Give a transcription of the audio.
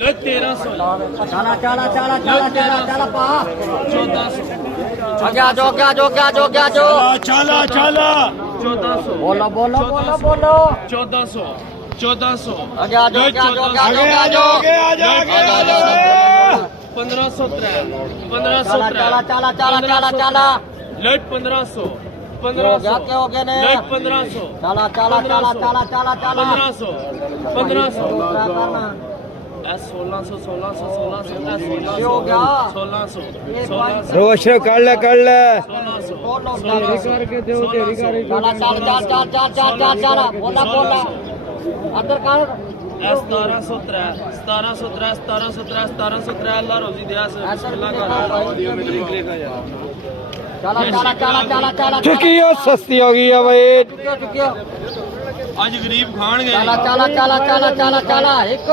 ले 1300 चला चला चला चला चला चला पा 1400 आगे आ जाओ क्या जो क्या जो क्या जो चला चला 1400 बोलो बोलो बोलो बोलो 1400 1400 आगे आ जाओ क्या जो क्या जो क्या जो आगे आ जाओ 1513 चला 1513 चला चला चला चला चला लेट 1500 हो गया क्या हो गया ने लेट 1500 चला चला चला चला चला चला 1500 1500 क्या करना 1600 1600 1600 ये हो गया 1600 एक 1600 रोशन कर ले 1600 बोलो चला चल चल चल चल चल चल चला बोला बोला अंदर कहाँ 1703 1703 1703 1703 अल्लाह रोजी दिया से बिस्मिल्लाह कर चला चला चला चला चला चुकी हो सस्ती हो गई है भाई चुकियो चुकियो आज गरीब खान गए चला चला चला चला चला चला एक